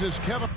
This is Kevin.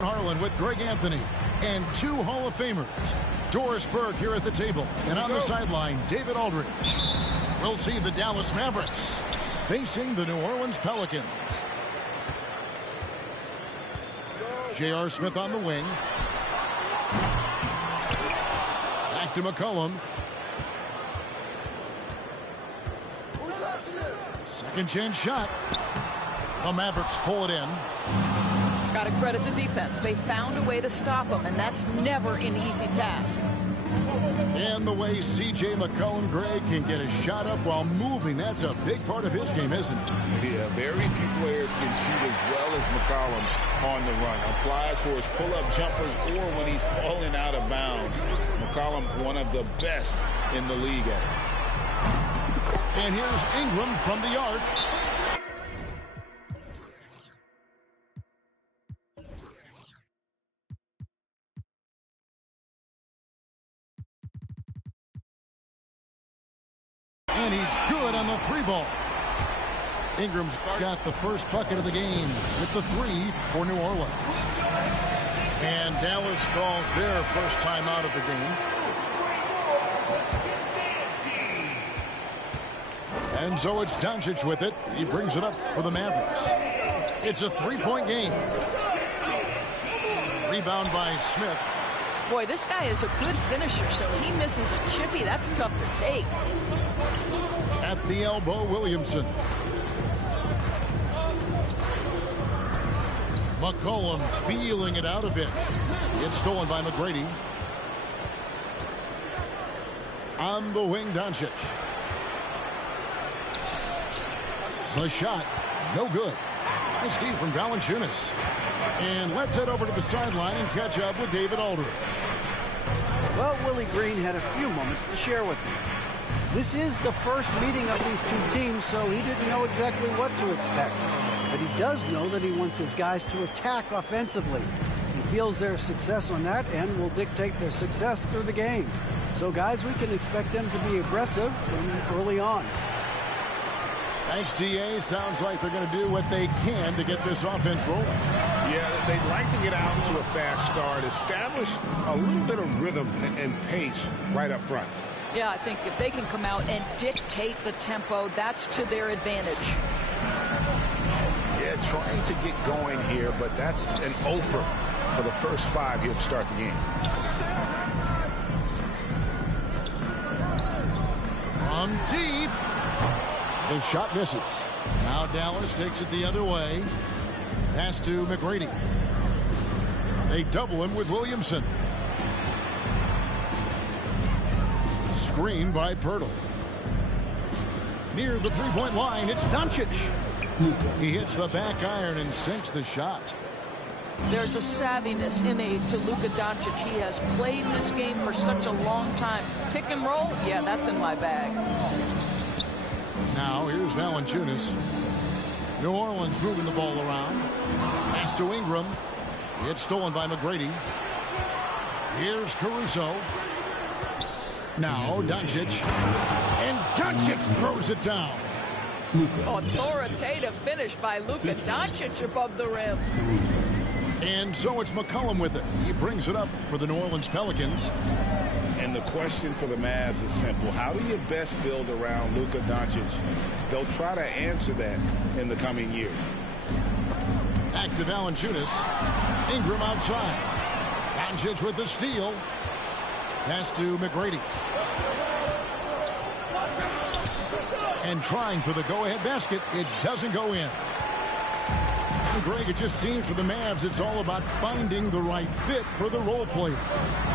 Harlan with Greg Anthony and 2 Hall of Famers. Doris Burke here at the table. And on the sideline, David Aldridge. We'll see the Dallas Mavericks facing the New Orleans Pelicans. J.R. Smith on the wing. Back to McCollum. Second chance shot. The Mavericks pull it in. Got to credit the defense. They found a way to stop them, and that's never an easy task. And the way C.J. McCollum, Greg, can get a shot up while moving, that's a big part of his game, isn't it? Yeah, very few players can shoot as well as McCollum on the run. Applies for his pull-up jumpers or when he's falling out of bounds. McCollum, one of the best in the league at it. And here's Ingram from the arc. And he's good on the 3-ball. Ingram's got the first bucket of the game with the 3 for New Orleans. And Dallas calls their first time out of the game. And so it's Doncic with it. He brings it up for the Mavericks. It's a 3-point game. Rebound by Smith. Boy, this guy is a good finisher, so he misses a chippy. That's tough to take. At the elbow, Williamson. McCollum feeling it out a bit. It's stolen by McGrady. On the wing, Doncic. The shot, no good. Nice deep from Valanciunas. And let's head over to the sideline and catch up with David Aldridge. Well, Willie Green had a few moments to share with me. This is the first meeting of these 2 teams, so he didn't know exactly what to expect. But he does know that he wants his guys to attack offensively. He feels their success on that end will dictate their success through the game. So, guys, we can expect them to be aggressive from early on. Thanks, D.A. Sounds like they're going to do what they can to get this offense rolling. Yeah, they'd like to get out to a fast start, establish a little bit of rhythm and pace right up front. Yeah, I think if they can come out and dictate the tempo, that's to their advantage. Yeah, trying to get going here, but that's an offer for the first 5 here to start the game. From deep. The shot misses. Now Dallas takes it the other way. Pass to McGrady. They double him with Williamson. Screen by Pirtle. Near the 3-point line, it's Doncic. He hits the back iron and sinks the shot. There's a savviness innate to Luka Doncic. He has played this game for such a long time. Pick and roll, yeah, that's in my bag. Now here's Valanciunas. New Orleans moving the ball around. Pass to Ingram. It's stolen by McGrady. Here's Caruso. Now Doncic. And Doncic throws it down. Authoritative finish by Luka Doncic above the rim. And so it's McCollum with it. He brings it up for the New Orleans Pelicans. And the question for the Mavs is simple. How do you best build around Luka Doncic? They'll try to answer that in the coming years. Back to Valanciunas. Ingram outside. Doncic with the steal. Pass to McGrady. And trying for the go-ahead basket. It doesn't go in. And Greg, it just seems for the Mavs, it's all about finding the right fit for the role player.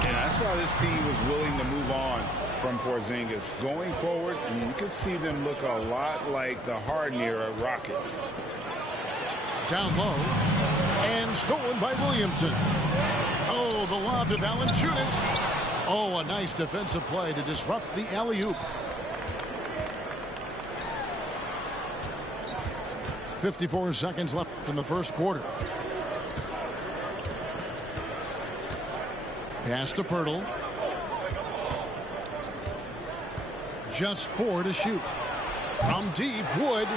And that's why this team was willing to move on from Porzingis. Going forward, and you can see them look a lot like the Harden era Rockets. Down low, and stolen by Williamson. Oh, the lob to Valanciunas. Oh, a nice defensive play to disrupt the alley-oop. 54 seconds left in the first quarter. Pass to Poeltl. Just 4 to shoot. From deep, Wood.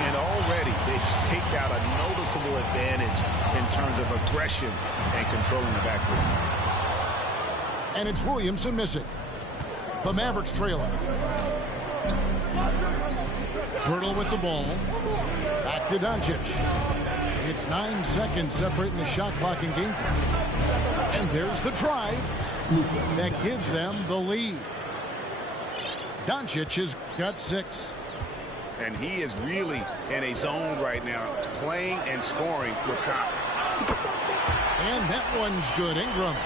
And already they've staked out a noticeable advantage in terms of aggression and controlling the backcourt. And it's Williamson missing. The Mavericks trailing. Poeltl with the ball. Back to Doncic. It's 9 seconds separating the shot clock and game clock. And there's the drive that gives them the lead. Doncic has got 6. And he is really in a zone right now, playing and scoring with confidence. And that one's good. Ingram.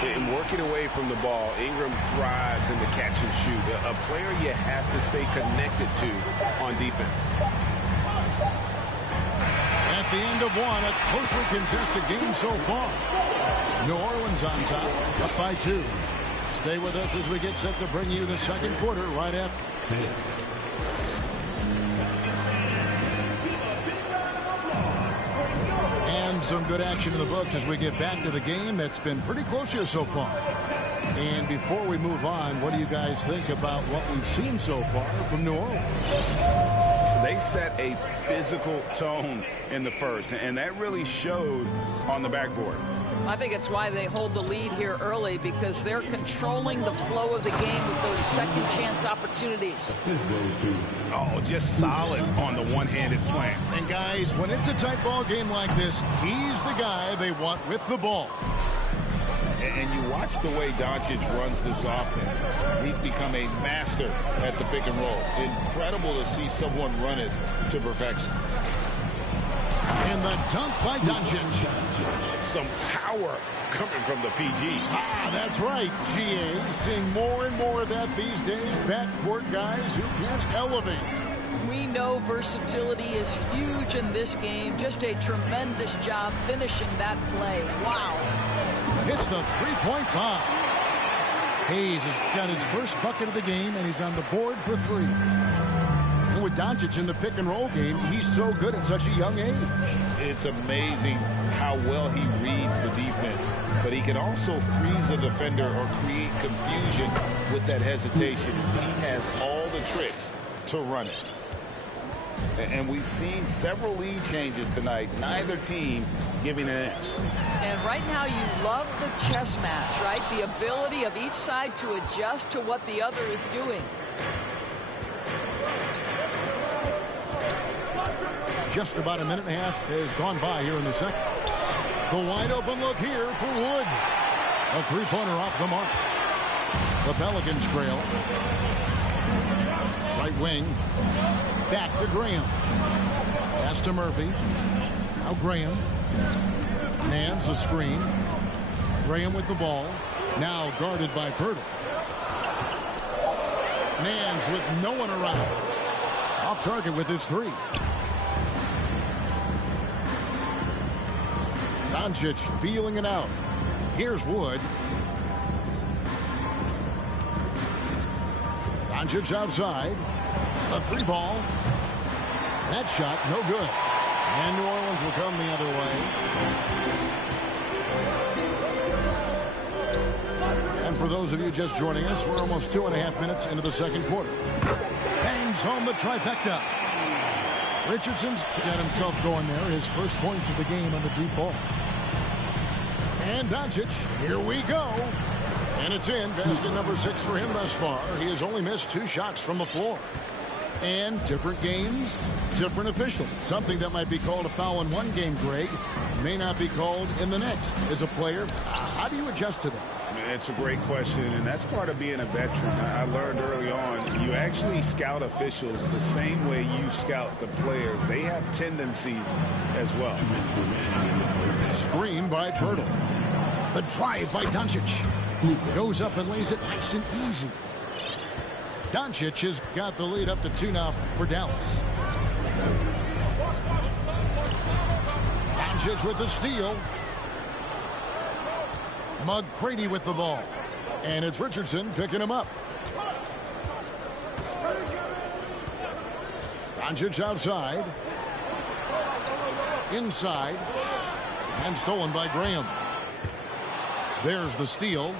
And working away from the ball, Ingram thrives in the catch and shoot. A player you have to stay connected to on defense. At the end of one, a closely contested game so far. New Orleans on top, up by 2. Stay with us as we get set to bring you the second quarter right after. And some good action in the books as we get back to the game that's been pretty close here so far. And before we move on, what do you guys think about what we've seen so far from New Orleans? They set a physical tone in the first, and that really showed on the backboard. I think it's why they hold the lead here early, because they're controlling the flow of the game with those second chance opportunities. Oh, just solid on the one-handed slam. And guys, when it's a tight ball game like this, he's the guy they want with the ball. And you watch the way Doncic runs this offense. He's become a master at the pick and roll. Incredible to see someone run it to perfection. And the dunk by Doncic. Some power coming from the PG. Ah, that's right, GA. Seeing more and more of that these days. Backcourt guys who can elevate. We know versatility is huge in this game. Just a tremendous job finishing that play. Wow. Hits the three-point bomb. Hayes has got his first bucket of the game, and he's on the board for 3. And with Doncic in the pick-and-roll game, he's so good at such a young age. It's amazing how well he reads the defense, but he can also freeze the defender or create confusion with that hesitation. He has all the tricks to run it. And we've seen several lead changes tonight, neither team giving an inch. And right now you love the chess match, right? The ability of each side to adjust to what the other is doing. Just about a minute and a half has gone by here in the second. The wide open look here for Wood. A three-pointer off the mark. The Pelicans trail. Right wing. Back to Graham. Pass to Murphy. Now Graham. Nance a screen. Graham with the ball. Now guarded by Poeltl. Nance with no one around. Off target with his 3. Doncic feeling it out. Here's Wood. Doncic outside. A 3-ball. That shot no good. And New Orleans will come the other way. And for those of you just joining us, we're almost 2.5 minutes into the second quarter. Bangs home the trifecta. Richardson's got himself going there. His first points of the game on the deep ball. And Doncic, here we go. And it's in. Basket number 6 for him thus far. He has only missed 2 shots from the floor. And different games, different officials. Something that might be called a foul in one game, Greg, may not be called in the next. As a player, how do you adjust to that? It's a great question, and that's part of being a veteran. I learned early on, you actually scout officials the same way you scout the players. They have tendencies as well. Screen by Pirtle. The drive by Doncic. Goes up and lays it nice and easy. Doncic has got the lead up to 2 now for Dallas. Doncic with the steal. McGrady with the ball. And it's Richardson picking him up. Doncic outside. Inside. And stolen by Graham. There's the steal.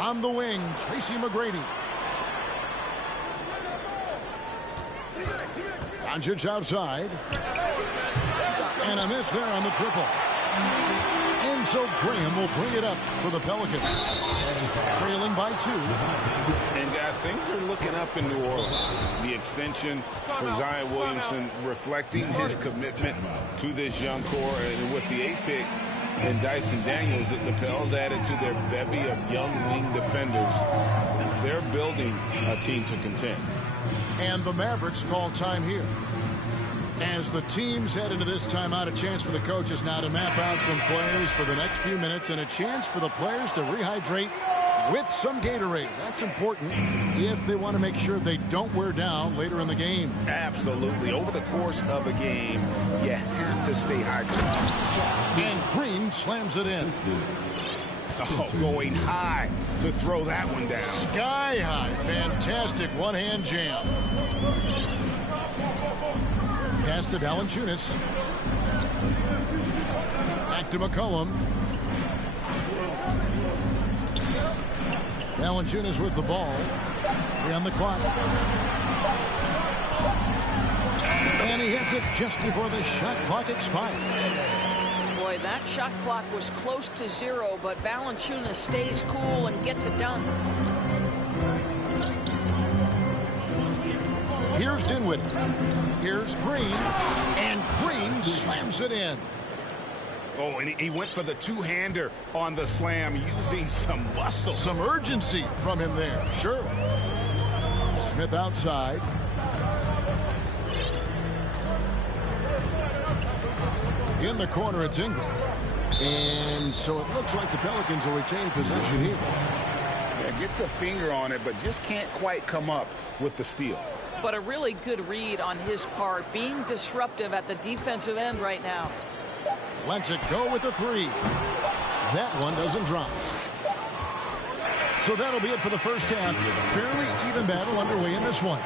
On the wing, Tracy McGrady. Doncic outside. And a miss there on the triple. And so Graham will bring it up for the Pelicans. Trailing by 2. And guys, things are looking up in New Orleans. The extension for Zion Williamson reflecting his commitment to this young core. And with the 8th pick and Dyson Daniels, the Pels added to their bevy of young wing defenders. They're building a team to contend. And the Mavericks call time here. As the teams head into this timeout, a chance for the coaches now to map out some plays for the next few minutes and a chance for the players to rehydrate with some Gatorade. That's important if they want to make sure they don't wear down later in the game. Absolutely. Over the course of a game, you have to stay hydrated. And Green slams it in. Oh, going high to throw that one down. Sky high. Fantastic one-hand jam. Pass to Valanciunas. Back to McCollum. Valanciunas with the ball. 3 on the clock. And he hits it just before the shot clock expires. Boy, that shot clock was close to 0, but Valanciunas stays cool and gets it done. Here's Dinwiddie. Here's Green. And Green slams it in. Oh, and he went for the two-hander on the slam using some muscle. Some urgency from him there. Sure. Smith outside. In the corner, it's Ingram. And so it looks like the Pelicans will retain possession here. Yeah, gets a finger on it, but just can't quite come up with the steal. But a really good read on his part, being disruptive at the defensive end right now. Lets it go with the 3. That one doesn't drop. So that'll be it for the first half. Fairly even battle underway in this one.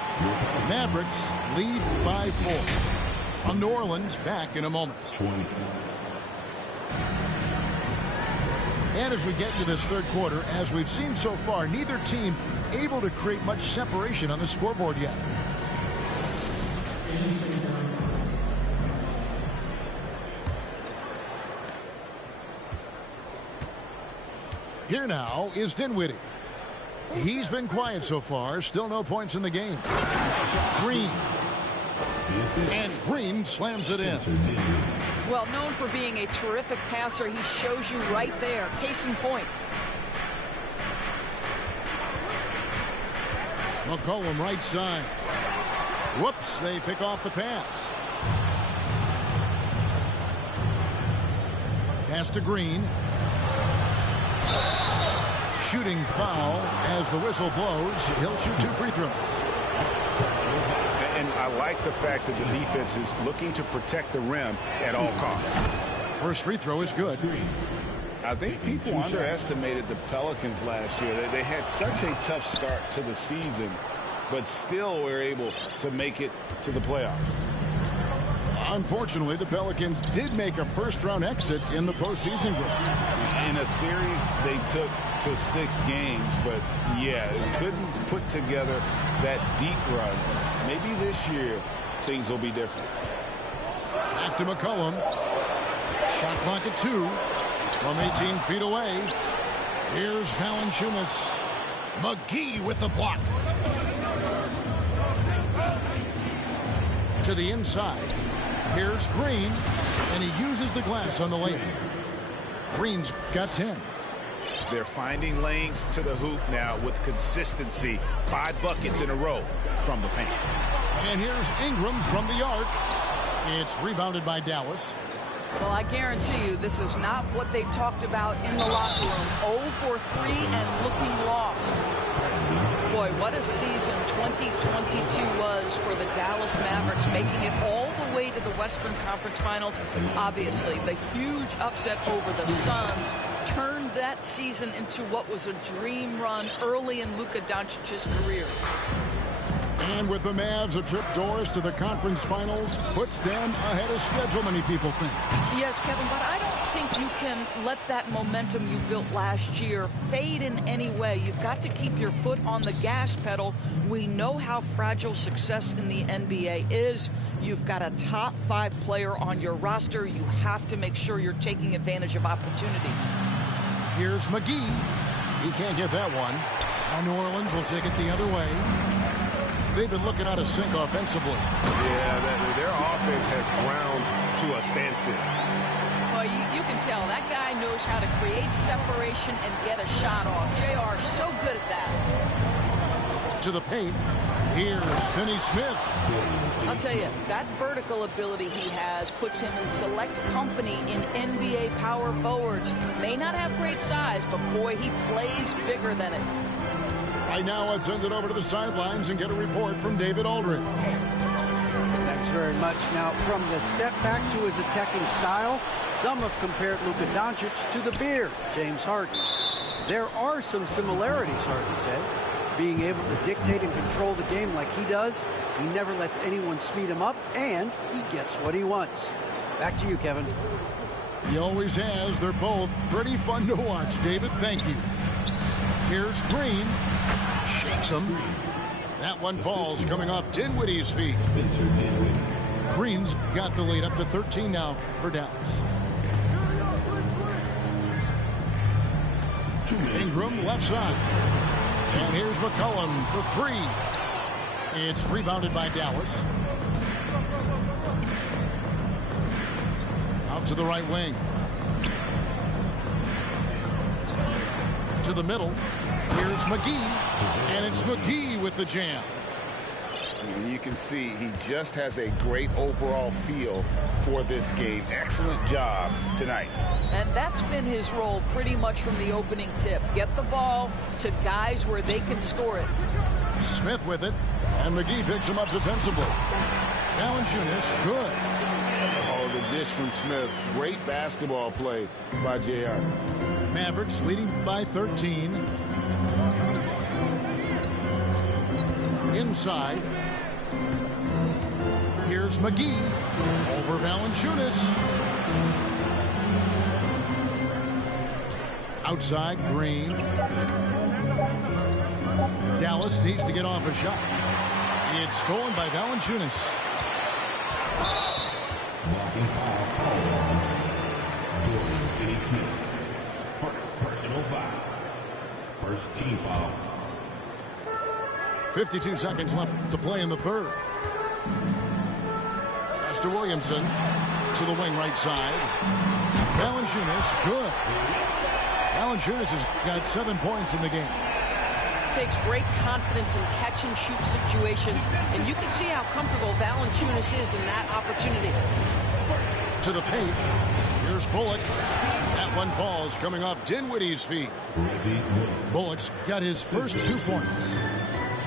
Mavericks lead by 4. New Orleans back in a moment. And as we get into this third quarter, as we've seen so far, neither team able to create much separation on the scoreboard yet. Here now is Dinwiddie. He's been quiet so far. Still no points in the game. Green. And Green slams it in. Well, known for being a terrific passer, he shows you right there. Case in point. McCollum right side. Whoops, they pick off the pass. Pass to Green. Shooting foul as the whistle blows. He'll shoot 2 free throws. And I like the fact that the defense is looking to protect the rim at all costs. First free throw is good. I think people underestimated the Pelicans last year. They had such a tough start to the season, but still were able to make it to the playoffs. Unfortunately, the Pelicans did make a first-round exit in the postseason group. In a series they took to 6 games, but yeah, couldn't put together that deep run. Maybe this year things will be different. Back to McCollum. Shot clock at 2 from 18 feet away. Here's Valanciunas. McGee with the block. To the inside. Here's Green, and he uses the glass on the layup. Green's got 10. They're finding lanes to the hoop now with consistency. 5 buckets in a row from the paint. And here's Ingram from the arc. It's rebounded by Dallas. Well, I guarantee you this is not what they talked about in the locker room. 0 for 3 and looking lost. Boy, what a season 2022 was for the Dallas Mavericks, making it all the way to the Western Conference Finals. Obviously, the huge upset over the Suns turned that season into what was a dream run early in Luka Doncic's career. And with the Mavs, a trip doors to the conference finals puts them ahead of schedule, many people think. Yes, Kevin, but I don't think you can let that momentum you built last year fade in any way. You've got to keep your foot on the gas pedal. We know how fragile success in the NBA is. You've got a top 5 player on your roster. You have to make sure you're taking advantage of opportunities. Here's McGee. He can't get that one. Now New Orleans will take it the other way. They've been looking out of sync offensively. Yeah, their offense has ground to a standstill. Well, you can tell that guy knows how to create separation and get a shot off. JR so good at that. To the paint. Here's Finney Smith. I'll tell you, that vertical ability he has puts him in select company in NBA power forwards. May not have great size, but boy, he plays bigger than it. Right now, let's send it over to the sidelines and get a report from David Aldridge. Thanks very much. Now, from the step back to his attacking style, some have compared Luka Doncic to the Beard, James Harden. There are some similarities, Harden said. Being able to dictate and control the game like he does, he never lets anyone speed him up, and he gets what he wants. Back to you, Kevin. He always has. They're both pretty fun to watch. David, thank you. Here's Green. Shakes him. That one falls coming off Dinwiddie's feet. Green's got the lead up to 13 now for Dallas. Ingram left side. And here's McCollum for 3. It's rebounded by Dallas. Out to the right wing. To the middle. Here's McGee. And it's McGee with the jam. You can see he just has a great overall feel for this game. Excellent job tonight. And that's been his role pretty much from the opening tip. Get the ball to guys where they can score it. Smith with it. And McGee picks him up defensively. Valanciunas, good. Oh, the dish from Smith. Great basketball play by JR. Mavericks leading by 13. Inside. Here's McGee over Valanciunas. Outside, Green. Dallas needs to get off a shot. It's stolen by Valanciunas. Blocking foul called. Finney Smith. Personal foul. First team foul. 52 seconds left to play in the third. Pass to Williamson to the wing right side. Valanciunas, good. Valanciunas has got 7 points in the game. Takes great confidence in catch and shoot situations, and you can see how comfortable Valanciunas is in that opportunity. To the paint. Here's Bullock. That one falls coming off Dinwiddie's feet. Bullock's got his first 2 points.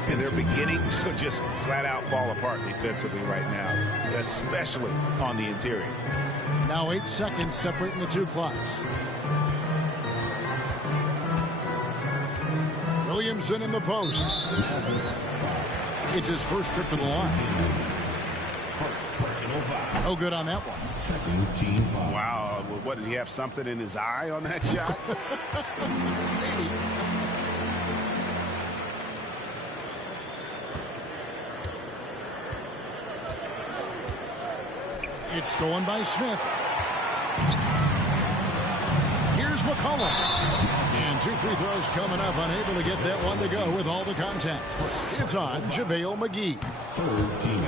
And they're beginning to just flat out fall apart defensively right now, especially on the interior. Now 8 seconds separating the 2 clocks. Williamson in the post. It's his first trip to the line. No good on that one. Wow, what, did he have something in his eye on that shot? Maybe. It's stolen by Smith. Here's McCollum. And 2 free throws coming up, unable to get that one to go with all the contact. It's on JaVale McGee.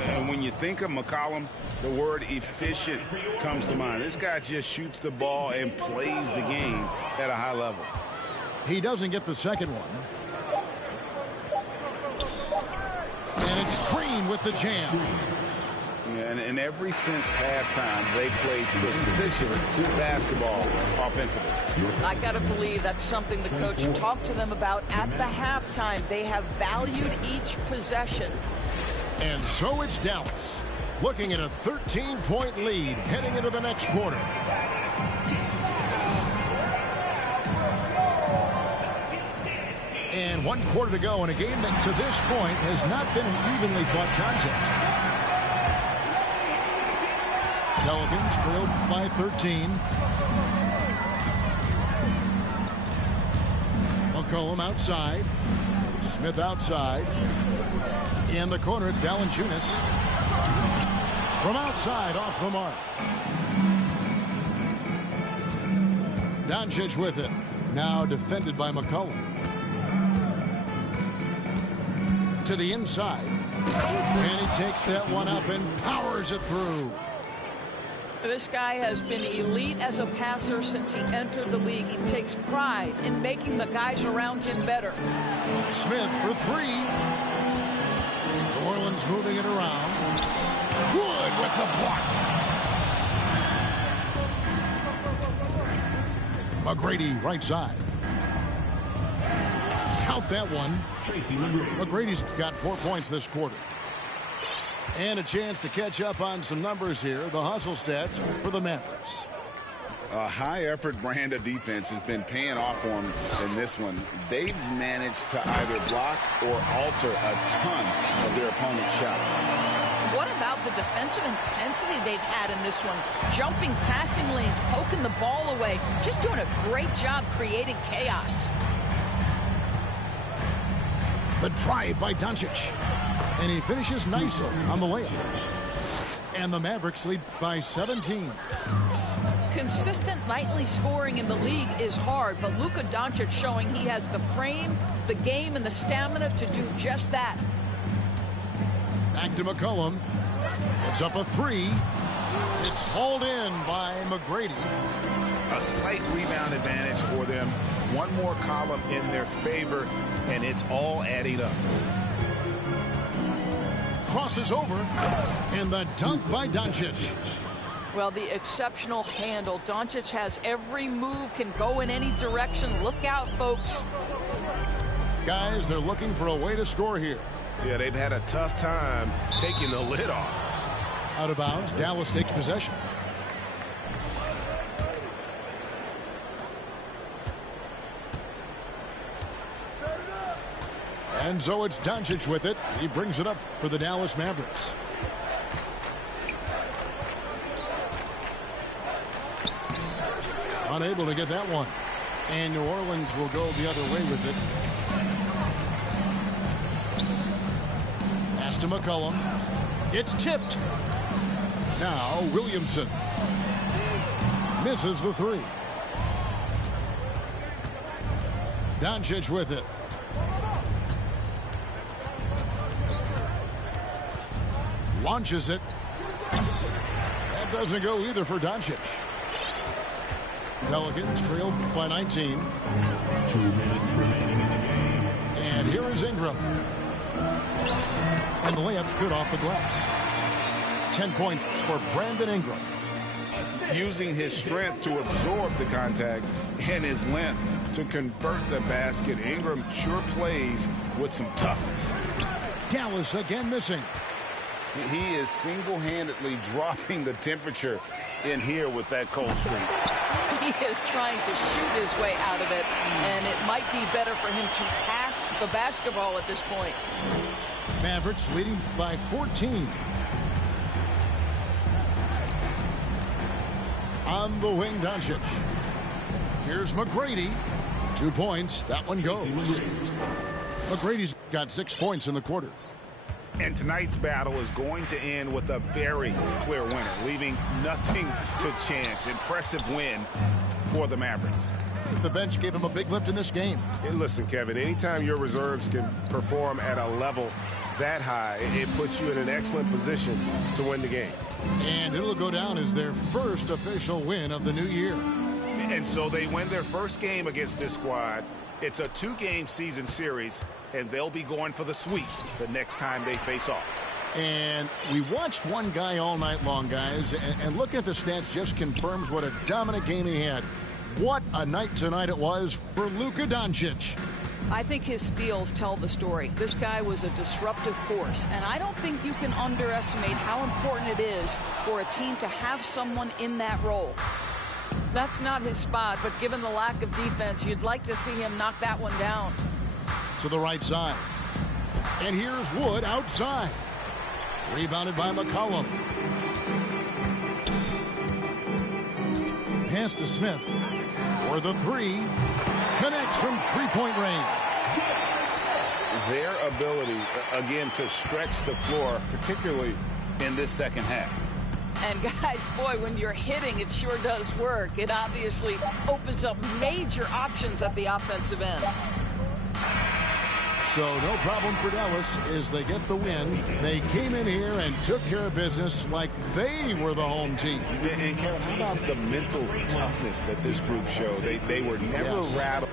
And when you think of McCollum, the word efficient comes to mind. This guy just shoots the ball and plays the game at a high level. He doesn't get the second one. And it's Green with the jam. And ever since halftime, they played precision basketball offensively. I got to believe that's something the coach talked to them about at the halftime. They have valued each possession. And so it's Dallas, looking at a 13-point lead heading into the next quarter. And 1 quarter to go in a game that to this point has not been an evenly fought contest. Pelicans trailed by 13. McCollum outside. Smith outside. In the corner, it's Valanciunas. From outside, off the mark. Doncic with it. Now defended by McCollum. To the inside. And he takes that one up and powers it through. This guy has been elite as a passer since he entered the league. He takes pride in making the guys around him better. Smith for three. New Orleans moving it around. Wood with the block. McGrady right side. Count that one. McGrady's got 4 points this quarter. And a chance to catch up on some numbers here. The hustle stats for the Mavericks. A high-effort brand of defense has been paying off for them in this one. They've managed to either block or alter a ton of their opponent's shots. What about the defensive intensity they've had in this one? Jumping passing lanes, poking the ball away, just doing a great job creating chaos. The drive by Doncic. And he finishes nicely on the layup. And the Mavericks lead by 17. Consistent nightly scoring in the league is hard, but Luka Doncic showing he has the frame, the game, and the stamina to do just that. Back to McCollum. It's up a three. It's hauled in by McGrady. A slight rebound advantage for them. One more column in their favor, and it's all adding up. Crosses over, and the dunk by Doncic. Well, the exceptional handle. Doncic has every move, can go in any direction. Look out, folks. Guys, they're looking for a way to score here. Yeah, they've had a tough time taking the lid off. Out of bounds, Dallas takes possession. And so it's Doncic with it. He brings it up for the Dallas Mavericks. Unable to get that one. And New Orleans will go the other way with it. Pass to McCollum. It's tipped. Now Williamson. Misses the three. Doncic with it. Launches it. That doesn't go either for Doncic. Pelicans trailed by 19. 2 minutes remaining in the game. And here is Ingram. And the layup's good off the glass. 10 points for Brandon Ingram. Using his strength to absorb the contact and his length to convert the basket. Ingram sure plays with some toughness. Dallas again missing. He is single-handedly dropping the temperature in here with that cold streak. He is trying to shoot his way out of it, and it might be better for him to pass the basketball at this point. Mavericks leading by 14. On the wing, Doncic. Here's McGrady. 2 points. That one goes. McGrady's got 6 points in the quarter. And tonight's battle is going to end with a very clear winner, leaving nothing to chance. Impressive win for the Mavericks. The bench gave him a big lift in this game. Hey, listen, Kevin, anytime your reserves can perform at a level that high, it puts you in an excellent position to win the game. And it'll go down as their first official win of the new year. And so they win their first game against this squad It's a 2-game season series, and they'll be going for the sweep the next time they face off. And we watched one guy all night long, guys, and looking at the stats just confirms what a dominant game he had. What a night tonight it was for Luka Doncic. I think his steals tell the story. This guy was a disruptive force, and I don't think you can underestimate how important it is for a team to have someone in that role. That's not his spot, but given the lack of defense, you'd like to see him knock that one down. To the right side. And here's Wood outside. Rebounded by McCollum. Pass to Smith. For the three. Connects from three-point range. Their ability, again, to stretch the floor, particularly in this second half. And guys, boy, when you're hitting, it sure does work. It obviously opens up major options at the offensive end. So no problem for Dallas as they get the win. They came in here and took care of business like they were the home team. And Kevin, how about the mental toughness that this group showed? They were never rattled